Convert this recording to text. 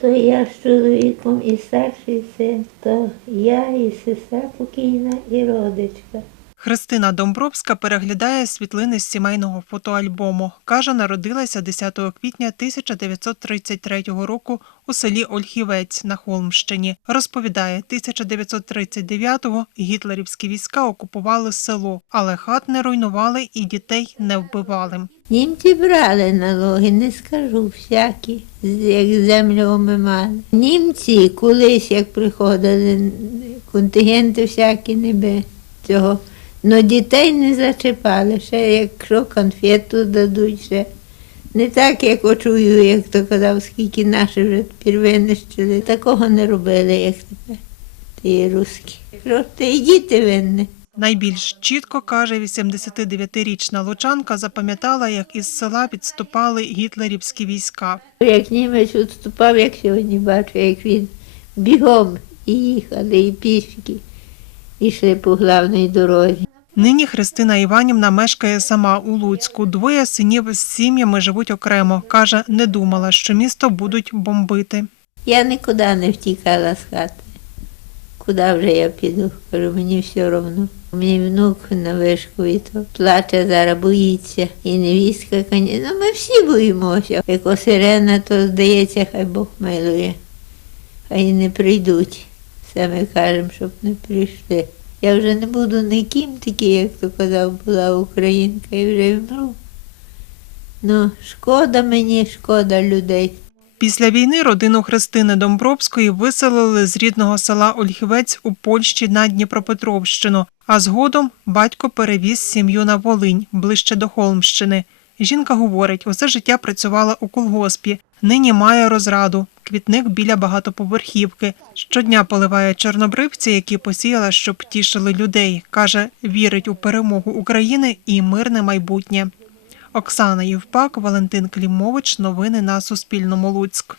То я з чоловіком і старший син, то я і сестра покійна, і родичка. Христина Домбровська переглядає світлини з сімейного фотоальбому. Каже, народилася 10 квітня 1933 року у селі Ольхівець на Холмщині. Розповідає, 1939-го гітлерівські війська окупували село, але хат не руйнували і дітей не вбивали. Німці брали налоги, не скажу, всякі, як землю омимали. Німці колись, як приходили, контингенти всякі не би цього. Но дітей не зачіпали, ще якщо конфету дадуть, ще. Не так, як очую, як то казав, скільки наші вже тепер винищили. Такого не робили, як тепер. Ті русські. Просто і діти винні. Найбільш чітко каже 89-річна лучанка, запам'ятала, як із села підступали гітлерівські війська. Як німець відступав, як сьогодні бачу, як він бігом і їхали, і пішки, і йшли по главній дорозі. Нині Христина Іванівна мешкає сама у Луцьку. Двоє синів з сім'ями живуть окремо. Каже, не думала, що місто будуть бомбити. Я нікуди не втікала з хати. Куди вже я піду? Кажу, мені все одно. Мій внук на вишку і то плаче зараз, боїться. І невістка, коні- ну ми всі боїмося. Як сирена, то здається, хай Бог милує. Хай не прийдуть. Ми кажемо, щоб не прийшли. Я вже не буду ніким такий, як то казав, була українка і вже вмру. Ну, шкода мені, шкода людей. Після війни родину Христини Домбровської виселили з рідного села Ольхівець у Польщі на Дніпропетровщину, а згодом батько перевіз сім'ю на Волинь, ближче до Холмщини. Жінка говорить, усе життя працювала у колгоспі, нині має розраду, квітник біля багатоповерхівки. Щодня поливає чорнобривці, які посіяла, щоб тішили людей. Каже, вірить у перемогу України і мирне майбутнє. Оксана Євпак, Валентин Клімович. Новини на Суспільному. Луцьк.